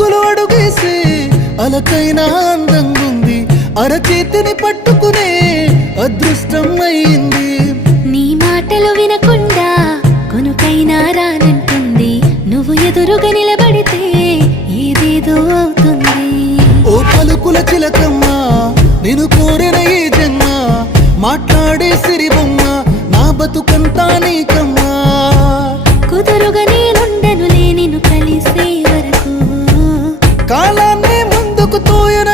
అడుగులు అడుగేసి అలకైనా అందంగుంది, అరచేతిని పట్టుకునే అదృష్టం అయింది. నీ మాటలు వినకుండా కొనుకైనా రానంటుంది, నువ్వు ఎదురుగా నిలబడితే ఏదేదో అవుతుంది. ఓ పలుకుల చిలకమ్మ, నేను కోరిన ఈ జన్మ, మాట్లాడే సిరిబొమ్మ, నా బతుకంతా నీకమ్మా. కుదురుగా నేనుండనులే నిన్ను కలిసే వరకు, కాలాన్ని ముందుకు తోయన